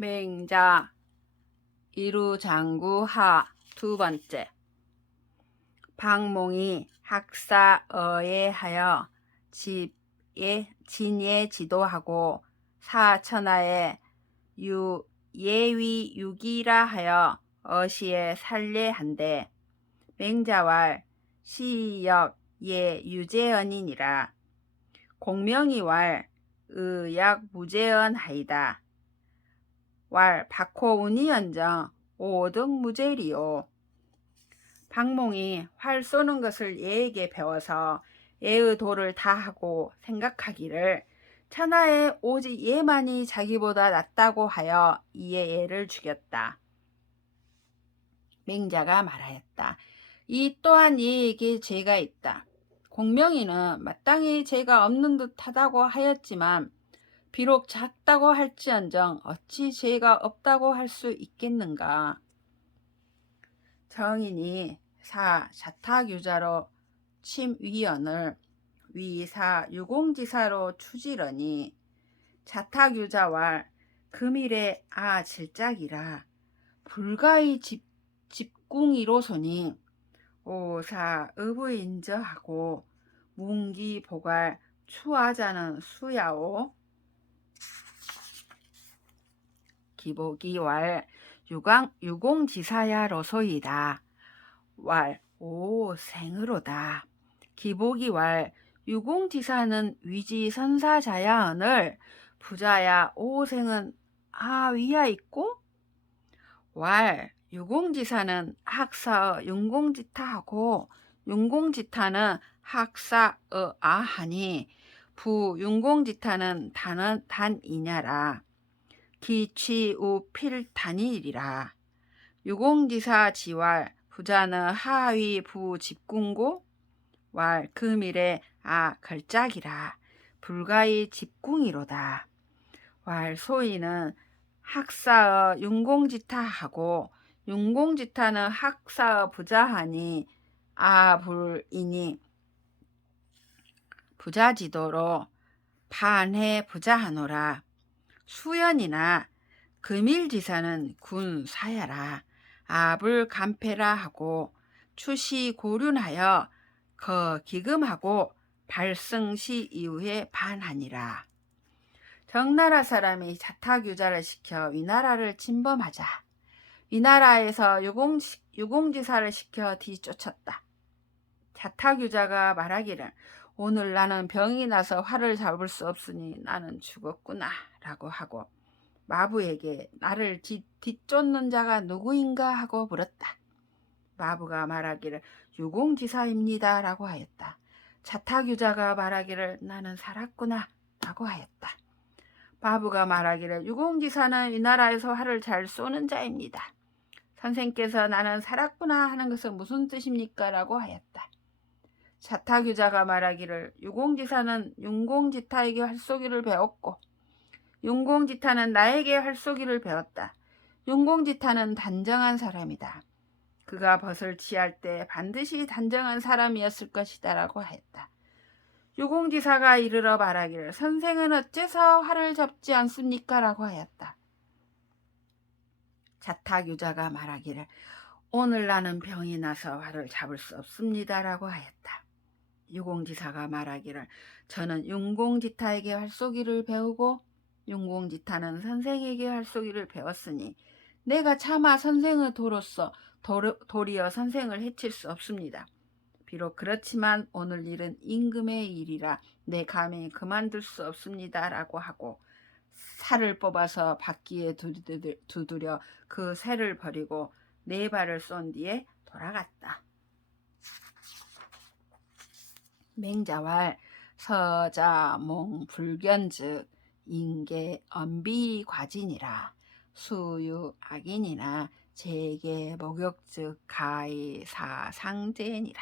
맹자 이루장구하 두 번째. 박몽이 학사어에 하여 집에 진예 지도하고 사천하에 유 예위 유기라 하여 어시에 살례한데 맹자왈 시역 예 유재언이니라. 공명이왈 의약 무재언하이다 왈 박호운이연정 오등 무제리요. 박몽이 활 쏘는 것을 예에게 배워서 예의 도를 다하고 생각하기를 천하에 오직 예만이 자기보다 낫다고 하여 이에 예를 죽였다. 맹자가 말하였다. 이 또한 예에게 죄가 있다. 공명이는 마땅히 죄가 없는 듯하다고 하였지만 비록 작다고 할지언정 어찌 죄가 없다고 할 수 있겠는가? 정인이 사 자타유자로 침위원을 위사 유공지사로 추지러니 자타유자와 금일에 아 질작이라 불가의 집, 집궁이로소니 오사 의부인저하고 문기보갈 추하자는 수야오 기복이 왈 유광 유공지사야로소이다. 왈 오 생으로다. 기복이 왈 유공지사는 위지선사자야언을 부자야 오생은 하위야 있고 왈 유공지사는 학사어 윤공지타하고 윤공지타는 학사어 아하니 부윤공지타는 단은 단이냐라. 기취우필단일이라. 유공지사 지왈 부자는 하위 부집궁고 왈 금일에 아 걸작이라. 불가의 집궁이로다. 왈 소이는 학사의 윤공지타하고 윤공지타는 학사의 부자하니 아불이니 부자지도로 반해 부자하노라 수연이나 금일지사는 군 사야라 압을 간패라 하고 추시 고륜하여 거 기금하고 발승시 이후에 반하니라. 정나라 사람이 자타규자를 시켜 위나라를 침범하자 위나라에서 유공, 유공지사를 시켜 뒤쫓았다. 자타규자가 말하기를 오늘 나는 병이 나서 화를 잡을 수 없으니 나는 죽었구나 라고 하고 마부에게 나를 뒤, 뒤쫓는 자가 누구인가 하고 물었다. 마부가 말하기를 유공지사입니다 라고 하였다. 자타규자가 말하기를 나는 살았구나 라고 하였다. 마부가 말하기를 유공지사는 이 나라에서 활을 잘 쏘는 자입니다. 선생께서 나는 살았구나 하는 것은 무슨 뜻입니까? 라고 하였다. 자타규자가 말하기를 유공지사는 윤공지타에게 활쏘기를 배웠고 윤공지타는 나에게 활쏘기를 배웠다. 윤공지타는 단정한 사람이다. 그가 벗을 취할 때 반드시 단정한 사람이었을 것이다 라고 했다. 유공지사가 이르러 말하기를 선생은 어째서 활을 잡지 않습니까? 라고 하였다. 자타규자가 말하기를 오늘 나는 병이 나서 활을 잡을 수 없습니다 라고 하였다. 유공지사가 말하기를 저는 윤공지타에게 활쏘기를 배우고 윤공지타는 선생에게 활쏘기를 배웠으니 내가 차마 선생의 도로서 도리어 선생을 해칠 수 없습니다. 비록 그렇지만 오늘 일은 임금의 일이라 내 감히 그만둘 수 없습니다. 라고 하고 살을 뽑아서 바퀴에 두드려 그 새를 버리고 네 발을 쏜 뒤에 돌아갔다. 맹자왈 서자몽 불견즉 인계 엄비 과진이라 수유 악인이나 제게 목욕즉 가히 사상제니라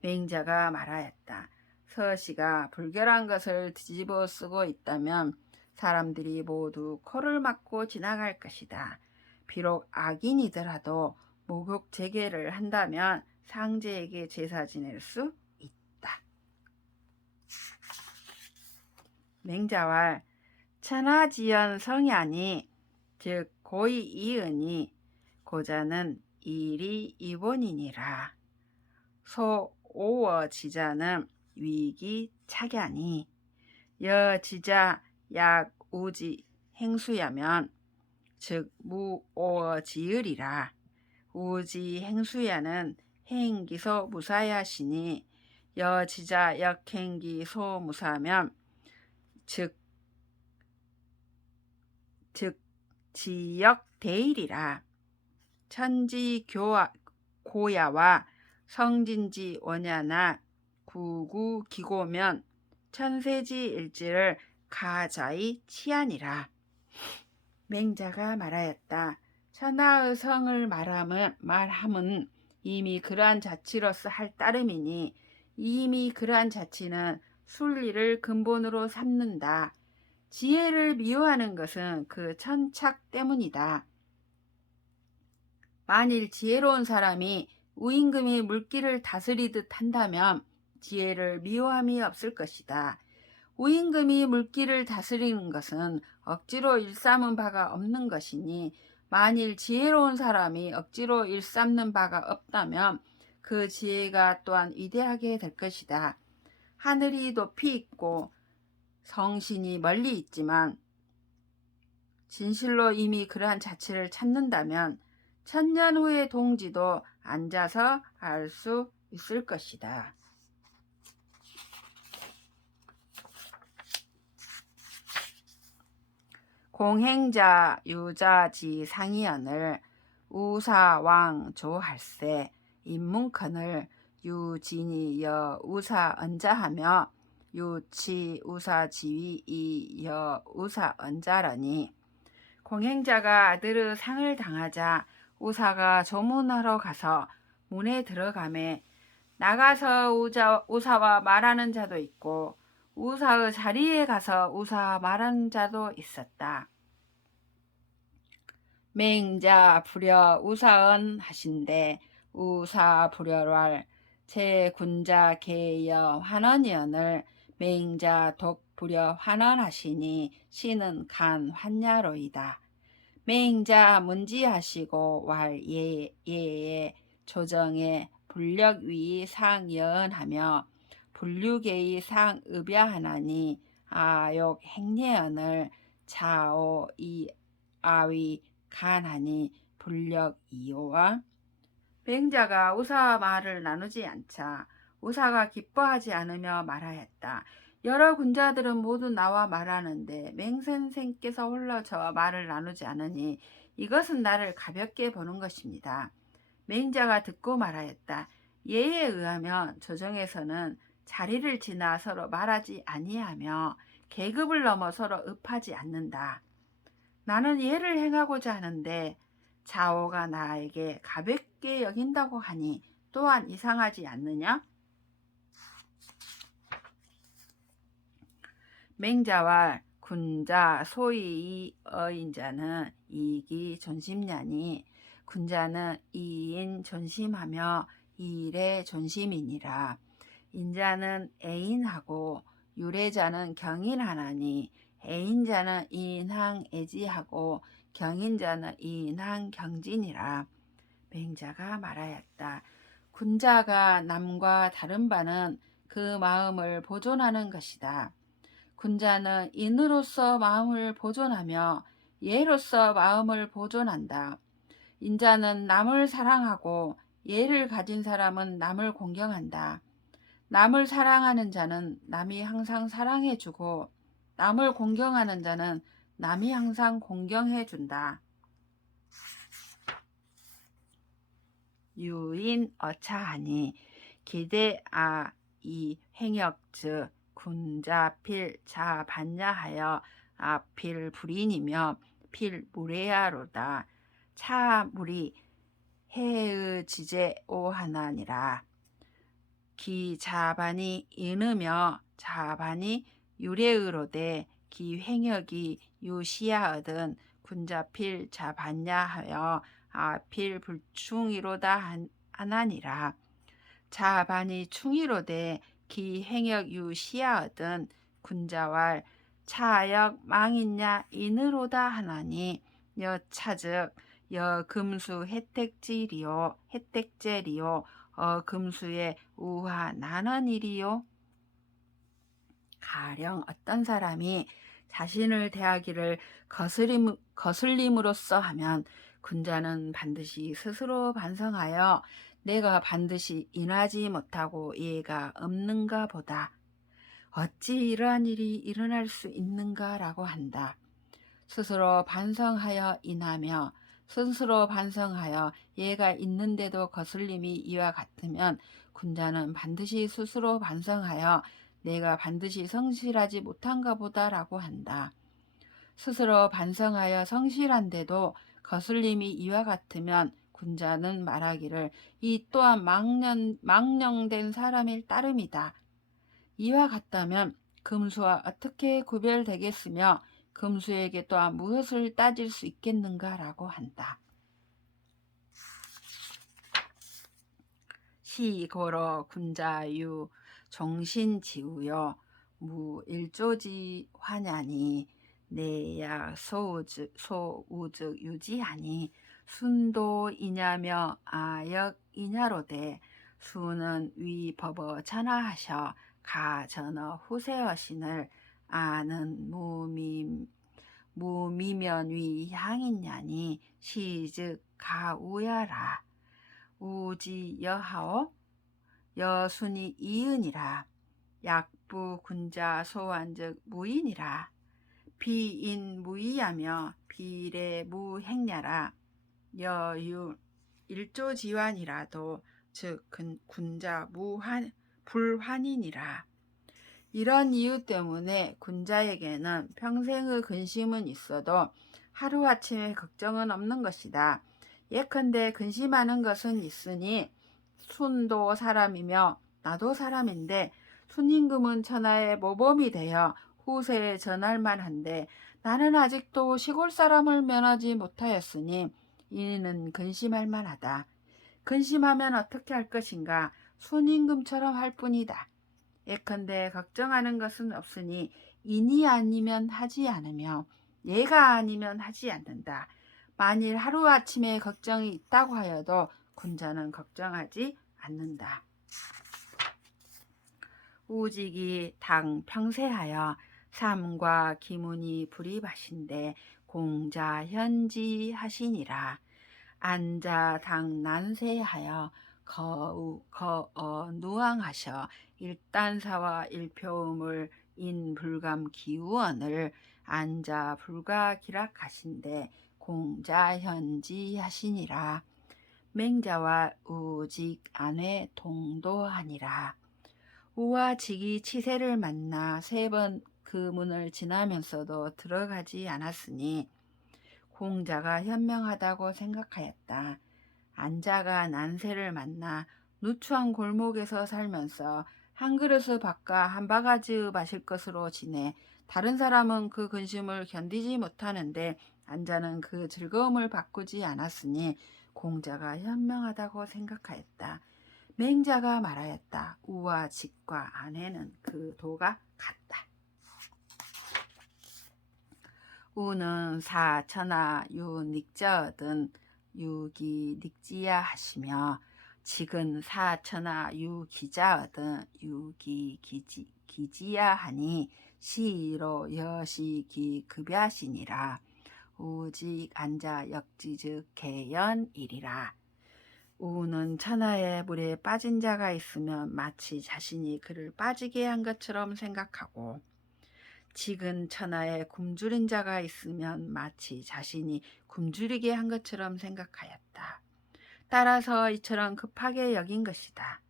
맹자가 말하였다. 서시가 불결한 것을 뒤집어 쓰고 있다면 사람들이 모두 코를 막고 지나갈 것이다. 비록 악인이더라도 목욕 재개를 한다면 상제에게 제사 지낼 수 맹자왈 천하지연 성야니 즉 고이 이은이 고자는 일이 이본이니라. 소 오어 지자는 위기 차견이 여 지자 약 우지 행수야면 즉 무오어 지으리라. 우지 행수야는 행기소 무사야시니 여 지자 역행기 소 무사면 즉 즉 지역 대일이라. 천지 교화 고야와 성진지 원야나 구구 기고면 천세지 일지를 가자이 치하니라. 맹자가 말하였다. 천하의 성을 말함은 말함은 이미 그러한 자치로서 할 따름이니 이미 그러한 자치는 순리를 근본으로 삼는다. 지혜를 미워하는 것은 그 천착 때문이다. 만일 지혜로운 사람이 우임금이 물기를 다스리듯 한다면 지혜를 미워함이 없을 것이다. 우임금이 물기를 다스리는 것은 억지로 일삼은 바가 없는 것이니 만일 지혜로운 사람이 억지로 일삼는 바가 없다면 그 지혜가 또한 위대하게 될 것이다. 하늘이 높이 있고 성신이 멀리 있지만 진실로 이미 그러한 자체를 찾는다면 천년 후의 동지도 앉아서 알 수 있을 것이다. 공행자 유자지 상이언을 우사왕 조할세 인문컨을 유진이 여 우사 언자하며 유치 우사 지위 이여 우사 언자라니 공행자가 아들의 상을 당하자 우사가 조문하러 가서 문에 들어가매 나가서 우자, 우사와 말하는 자도 있고 우사의 자리에 가서 우사와 말하는 자도 있었다. 맹자 불여 우사언 하신데 우사 불여랄 제 군자 개여 환원연을 맹자 독 불여 환원하시니 시는 간 환야로이다. 맹자 문지하시고 왈 예, 예의 조정에 불력위 상연하며 불류계의 상읍야하나니 아욕 행례연을 자오 이 아위 간하니 불력 이오와 맹자가 우사와 말을 나누지 않자 우사가 기뻐하지 않으며 말하였다. 여러 군자들은 모두 나와 말하는데 맹선생께서 홀로 저와 말을 나누지 않으니 이것은 나를 가볍게 보는 것입니다. 맹자가 듣고 말하였다. 예에 의하면 조정에서는 자리를 지나 서로 말하지 아니하며 계급을 넘어 서로 읍하지 않는다. 나는 예를 행하고자 하는데 자오가 나에게 가볍게 여긴다고 하니 또한 이상하지 않느냐? 맹자와 군자 소위 이 어인자는 이기 존심냐니? 군자는 이인 존심하며 일에 존심이니라. 인자는 애인하고 유래자는 경인하나니 애인자는 인항 애지하고 경인자는 인항 경진이라 맹자가 말하였다. 군자가 남과 다른 바는 그 마음을 보존하는 것이다. 군자는 인으로서 마음을 보존하며 예로서 마음을 보존한다. 인자는 남을 사랑하고 예를 가진 사람은 남을 공경한다. 남을 사랑하는 자는 남이 항상 사랑해주고 남을 공경하는 자는 남이 항상 공경해준다. 유인 어차하니 기대아 이 행역즉 군자필 자반야하여 아필 불인이며 필 무레야로다. 차물이 해의 지제 오하나니라. 기 자반이 인으며 자반이 유래의로되 기 횡역이 유시야 얻은 군자필 자반야하여 아필 불충이로다 하나니라. 자반이 충이로되 기 횡역 유시야 얻은 군자왈 차역 망이냐 인으로다 하나니 여차즉 여금수 혜택지리요 혜택제리요 어금수의 우화 나는일이요. 가령 어떤 사람이 자신을 대하기를 거스림, 거슬림으로써 하면 군자는 반드시 스스로 반성하여 내가 반드시 인하지 못하고 이해가 없는가 보다. 어찌 이러한 일이 일어날 수 있는가라고 한다. 스스로 반성하여 인하며 스스로 반성하여 예가 있는데도 거슬림이 이와 같으면 군자는 반드시 스스로 반성하여 내가 반드시 성실하지 못한가 보다라고 한다. 스스로 반성하여 성실한데도 거슬림이 이와 같으면 군자는 말하기를 이 또한 망령, 망령된 사람일 따름이다. 이와 같다면 금수와 어떻게 구별되겠으며 금수에게 또한 무엇을 따질 수 있겠는가라고 한다. 시고로 군자유 정신지우여 무일조지 환야니 내야 소우즉 소우즉 유지하니 순도이냐며 아역이냐로되 수는 위법어 전하하셔 가전어 후세어신을 아는 무미 무미면 위 향이냐니 시즉 가우야라. 우지 여하오 여순이 이은이라. 약부 군자 소환즉 무인이라 비인 무이하며 비례 무행냐라 여유 일조지환이라도 즉 근- 군자 무한 불환인이라 이런 이유 때문에 군자에게는 평생의 근심은 있어도 하루아침에 걱정은 없는 것이다. 예컨대 근심하는 것은 있으니 순도 사람이며 나도 사람인데 순임금은 천하의 모범이 되어 후세에 전할 만한데 나는 아직도 시골 사람을 면하지 못하였으니 이는 근심할 만하다. 근심하면 어떻게 할 것인가? 순임금처럼 할 뿐이다. 예컨대 걱정하는 것은 없으니 인이 아니면 하지 않으며 얘가 아니면 하지 않는다. 만일 하루아침에 걱정이 있다고 하여도 군자는 걱정하지 않는다. 우직이 당 평세하여 삼과 기문이 불입하신데 공자 현지 하시니라. 앉아 당 난세하여 거우 거어 누앙하셔 일단사와 일표음을 인 불감 기우언을 앉아 불가 기락하신데 공자 현지 하시니라. 맹자와 우직 안에 동도하니라. 우와 직이 치세를 만나 세 번 그 문을 지나면서도 들어가지 않았으니 공자가 현명하다고 생각하였다. 안자가 난세를 만나 누추한 골목에서 살면서 한 그릇을 밥과 한 바가지 마실 것으로 지내 다른 사람은 그 근심을 견디지 못하는데 안자는 그 즐거움을 바꾸지 않았으니 공자가 현명하다고 생각하였다. 맹자가 말하였다. 우와 직과 안에는 그 도가 같다. 우는 사천하 유닉저든 유기 닉지야 하시며 직은 사천하 유기자든 유기 기지 기지야 하니 시로 여시기 급야시니라. 우직 앉아 역지즉 개연이리라. 우는 천하의 물에 빠진 자가 있으면 마치 자신이 그를 빠지게 한 것처럼 생각하고 직은 천하에 굶주린 자가 있으면 마치 자신이 굶주리게 한 것처럼 생각하였다. 따라서 이처럼 급하게 여긴 것이다.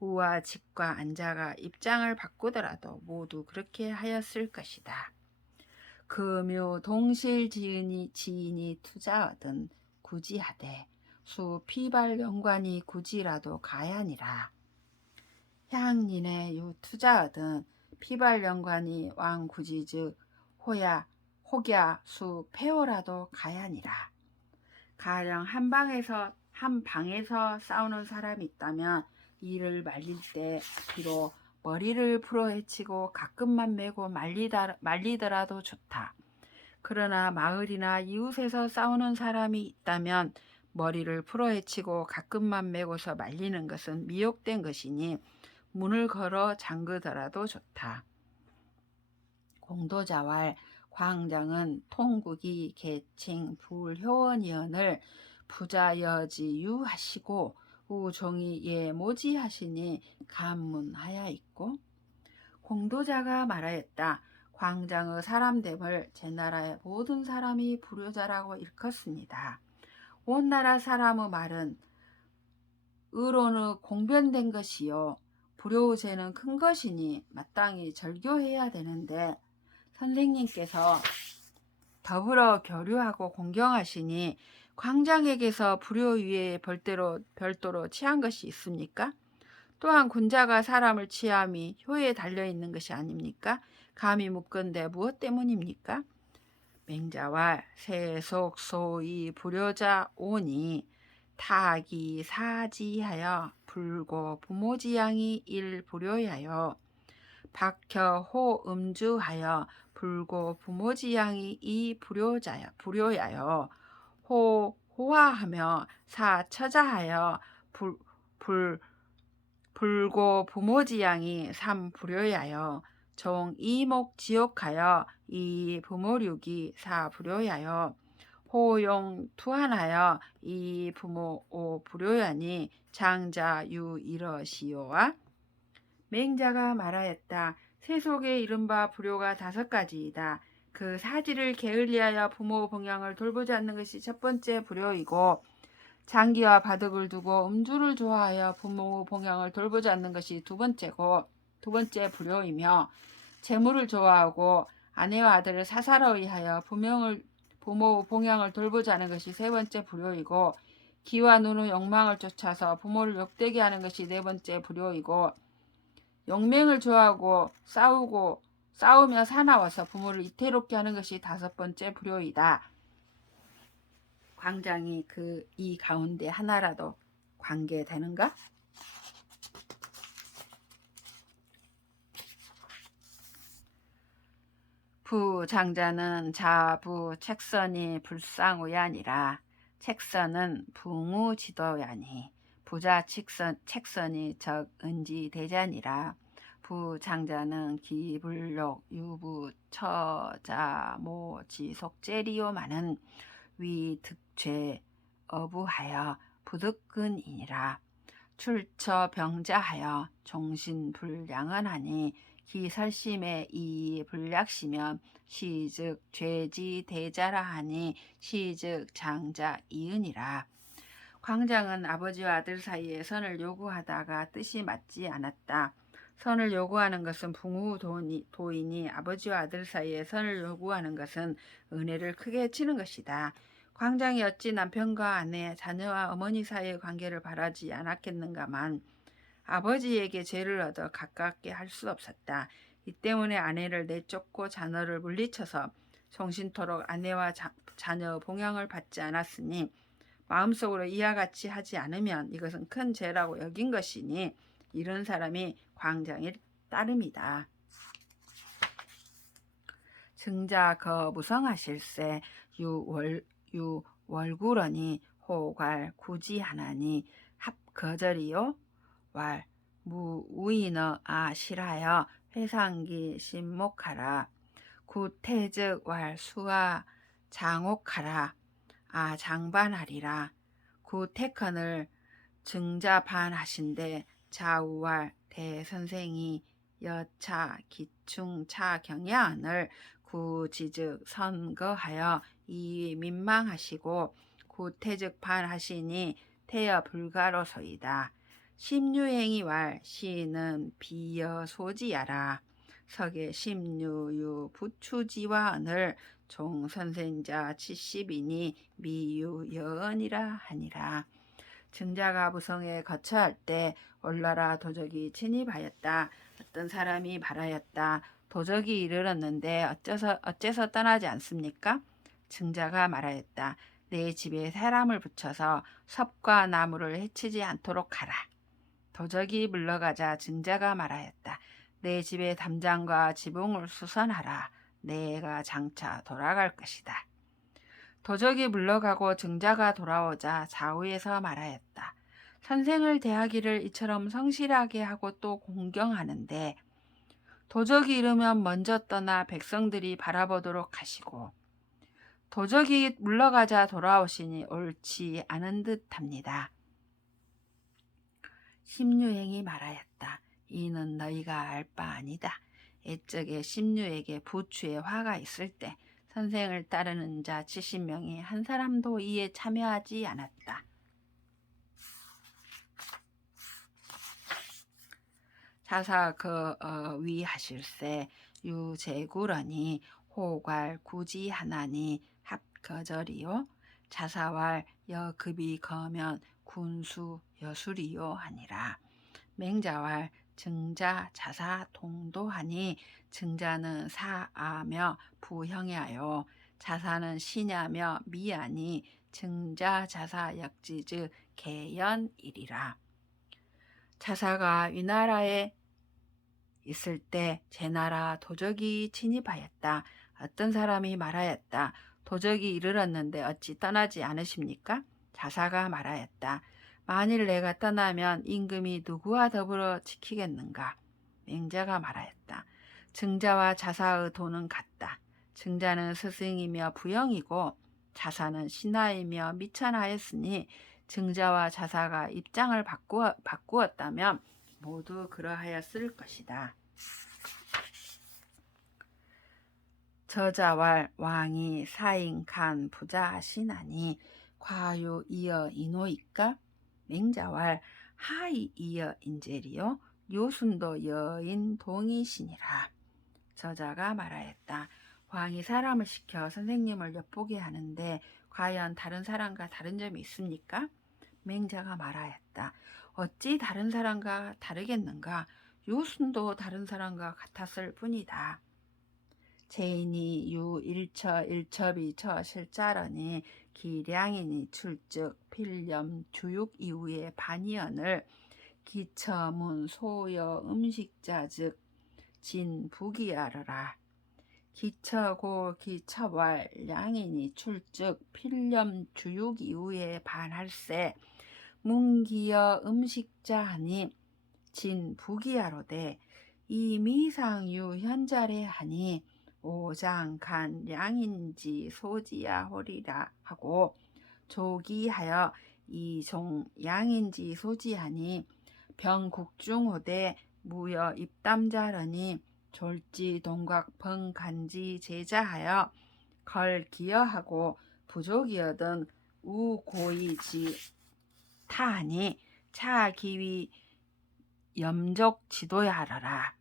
우와 직과 안자가 입장을 바꾸더라도 모두 그렇게 하였을 것이다. 금요 동실 지인이 지인이 투자하든 구지하되 수 피발 연관이 굳이라도 가야니라. 향인의 유 투자하든 피발 연관이 왕 굳이 즉 호야 혹야 수 폐호라도 가야니라. 가령 한 방에서 한 방에서 싸우는 사람이 있다면 이를 말릴 때 비록 머리를 풀어 헤치고 가끔만 메고 말리다, 말리더라도 좋다. 그러나 마을이나 이웃에서 싸우는 사람이 있다면 머리를 풀어헤치고 가끔만 메고서 말리는 것은 미혹된 것이니 문을 걸어 잠그더라도 좋다. 공도자왈 광장은 통국이 계칭 불효원이언을 부자여지유 하시고 우종이 예모지 하시니 감문하여 있고 공도자가 말하였다. 광장의 사람됨을 제 나라의 모든 사람이 불효자라고 일컫습니다. 온 나라 사람의 말은 의로는 공변된 것이요 불효죄는 큰 것이니 마땅히 절교해야 되는데 선생님께서 더불어 교류하고 공경하시니 광장에게서 불효 위에 별대로 별도로 취한 것이 있습니까? 또한 군자가 사람을 취함이 효에 달려 있는 것이 아닙니까? 감히 묻건대 무엇 때문입니까? 맹자와 세속 소이 불효자 오니 타기 사지하여 불고 부모지양이 일불효야여 박혀호 음주하여 불고 부모지양이 이 불효자여 불효야여 호 호화하며 사처자하여 불, 불 불고 부모지양이 삼불효야여 종 이목 지옥하여 이 부모륙이 사불효야여 호용 투한하여 이 부모 오 불효야니 장자 유 이러시오와 맹자가 말하였다. 세속에 이른바 불효가 다섯 가지이다. 그 사지를 게을리하여 부모 봉양을 돌보지 않는 것이 첫 번째 불효이고 장기와 바둑을 두고 음주를 좋아하여 부모 봉양을 돌보지 않는 것이 두 번째고 두 번째 불효이며 재물을 좋아하고 아내와 아들을 사사로이 하여 부명을 부모 봉양을 않은 것이 세 번째 불효이고 기와 눈의 욕망을 쫓아서 부모를 욕되게 하는 것이 네 번째 불효이고 용맹을 좋아하고 싸우고 싸우며 사나워서 부모를 이태롭게 하는 것이 다섯 번째 불효이다. 광장이 그 이 가운데 하나라도 관계되는가? 부장자는 자부 책선이 불상우야니라 책선은 붕우지도야니. 부자 책선, 책선이 적은지 대자니라 부장자는 기불록 유부 처자 모 지속제리요마는 위득죄 어부하여 부득근이니라. 출처 병자하여 종신불량은 하니 기설심에 이 불약시면 시즉 죄지 대자라 하니 시즉 장자 이은이라 광장은 아버지와 아들 사이에 선을 요구하다가 뜻이 맞지 않았다. 선을 요구하는 것은 붕우 도인이 아버지와 아들 사이에 선을 요구하는 것은 은혜를 크게 치는 것이다. 광장이 어찌 남편과 아내, 자녀와 어머니 사이의 관계를 바라지 않았겠는가만 아버지에게 죄를 얻어 가깝게 할 수 없었다. 이 때문에 아내를 내쫓고 자녀를 물리쳐서 정신토록 아내와 자, 자녀 봉양을 받지 않았으니 마음속으로 이와 같이 하지 않으면 이것은 큰 죄라고 여긴 것이니 이런 사람이 광장의 따름이다. 증자 거 무성하실세 유월 유월구러니 호괄 구지하나니 합거절이요 왈 무우인어 아실하여 회상기 신목하라. 구태즉 왈 수아 장옥하라. 아 장반하리라. 구태컨을 증자반하신데 좌우왈 대선생이 여차 기충차 경야언을 구지즉 선거하여 이 민망하시고 구태즉 반하시니 태여 불가로소이다. 심유행이 왈 시는 비여 소지야라. 석의 심유유 부추지와 언을 종선생자 70이니 미유여언이라 하니라. 증자가 부성에 거처할 때 올라라 도적이 침입하였다. 어떤 사람이 말하였다. 도적이 이르렀는데 어째서 어째서 떠나지 않습니까? 증자가 말하였다. 내 집에 사람을 붙여서 섭과 나무를 해치지 않도록 하라. 도적이 물러가자 증자가 말하였다. 내 집에 담장과 지붕을 수선하라. 내가 장차 돌아갈 것이다. 도적이 물러가고 증자가 돌아오자 좌우에서 말하였다. 선생을 대하기를 이처럼 성실하게 하고 또 공경하는데 도적이 이르면 먼저 떠나 백성들이 바라보도록 하시고 도적이 물러가자 돌아오시니 옳지 않은 듯합니다. 심유행이 말하였다. 이는 너희가 알 바 아니다. 옛적에 심유에게 부추에 화가 있을 때 선생을 따르는 자 70명이 한 사람도 이에 참여하지 않았다. 자사 그 어, 위하실세 유제구러니 호괄 구지 하나니 합거절이요 자사왈 여급이 거면 군수 여술이요 하니라 맹자왈 증자 자사 동도하니 증자는 사아며 부형이하여 자사는 시냐며 미하니 증자 자사 역지즉 개연이리라 자사가 위나라에 있을 때 제 나라 도적이 침입하였다. 어떤 사람이 말하였다. 도적이 이르렀는데 어찌 떠나지 않으십니까? 자사가 말하였다. 만일 내가 떠나면 임금이 누구와 더불어 지키겠는가? 맹자가 말하였다. 증자와 자사의 도는 같다. 증자는 스승이며 부영이고 자사는 신하이며 미천하였으니 증자와 자사가 입장을 바꾸었다면 모두 그러하였을 것이다. 저자왈 왕이 사인 간 부자 하시나니 과요 이어 이노이까? 맹자왈 하이 이어 인젤이요? 요순도 여인 동이시니라. 저자가 말하였다. 왕이 사람을 시켜 선생님을 엿보게 하는데 과연 다른 사람과 다른 점이 있습니까? 맹자가 말하였다. 어찌 다른 사람과 다르겠는가? 요순도 다른 사람과 같았을 뿐이다. 제인이 유 일처 일첩이 처 실자러니 기량이니 출즉 필렴 주육 이후의 반이언을 기처문 소여 음식자 즉 진부기하러라. 기처고 기처왈 양이니 출즉 필렴 주육 이후에 반할세 문기여 음식자 하니 진부기하로되 이 미상유 현자래 하니 오장간 양인지 소지야 호리라 하고 조기하여 이종 양인지 소지하니 병국중호대 무여 입담자러니 졸지 동각 번간지 제자하여 걸 기여하고 부족이여든 우고이지 타하니 차기위 염족 지도야 하러라.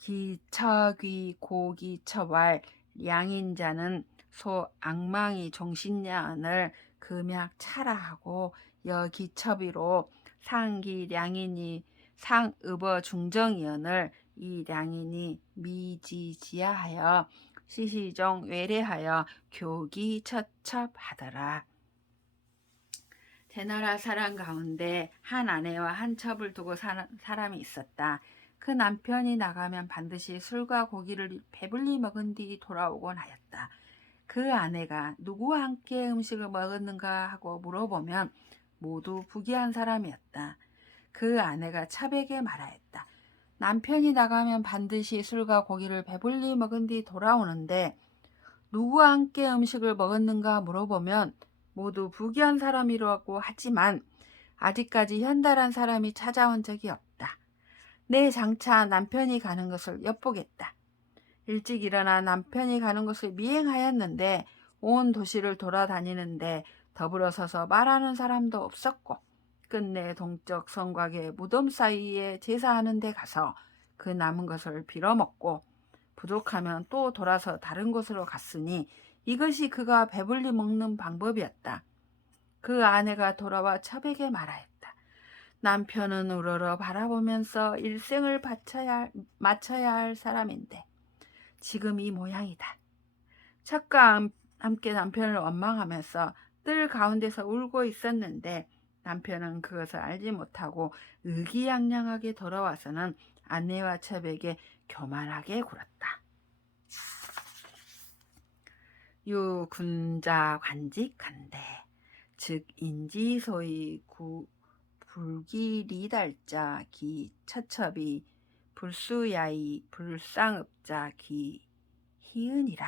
기처귀 고기처왈 양인자는 소 악망이 종신야언을 금약 차라하고 여기처비로 상기 량인이 상읍어 중정이언을 이 량인이 미지지하여 시시종 외래하여 교기 처첩하더라. 제나라 사람 가운데 한 아내와 한 첩을 두고 사는 사람이 있었다. 그 남편이 나가면 반드시 술과 고기를 배불리 먹은 뒤 돌아오곤 하였다. 그 아내가 누구와 함께 음식을 먹었는가 하고 물어보면 모두 부귀한 사람이었다. 그 아내가 첩에게 말하였다. 남편이 나가면 반드시 술과 고기를 배불리 먹은 뒤 돌아오는데 누구와 함께 음식을 먹었는가 물어보면 모두 부귀한 사람이라고 하지만 아직까지 현달한 사람이 찾아온 적이 없다. 내 장차 남편이 가는 것을 엿보겠다. 일찍 일어나 남편이 가는 것을 미행하였는데 온 도시를 돌아다니는데 더불어 서서 말하는 사람도 없었고 끝내 동쪽 성곽의 무덤 사이에 제사하는 데 가서 그 남은 것을 빌어먹고 부족하면 또 돌아서 다른 곳으로 갔으니 이것이 그가 배불리 먹는 방법이었다. 그 아내가 돌아와 첩에게 말하였다. 남편은 우러러 바라보면서 일생을 바쳐야 할, 마쳐야 할 사람인데 지금 이 모양이다. 첩과 함께 남편을 원망하면서 뜰 가운데서 울고 있었는데 남편은 그것을 알지 못하고 의기양양하게 돌아와서는 아내와 첩에게 교만하게 굴었다. 유군자 관직한데 즉 인지소위 구 불기리달자 기 처첩이 불수야이 불상업자 기 희은이라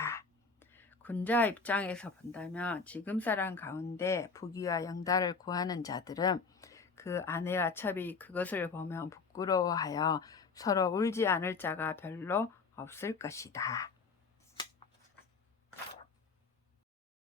군자 입장에서 본다면 지금 사람 가운데 부귀와 영달을 구하는 자들은 그 아내와 첩이 그것을 보면 부끄러워하여 서로 울지 않을 자가 별로 없을 것이다.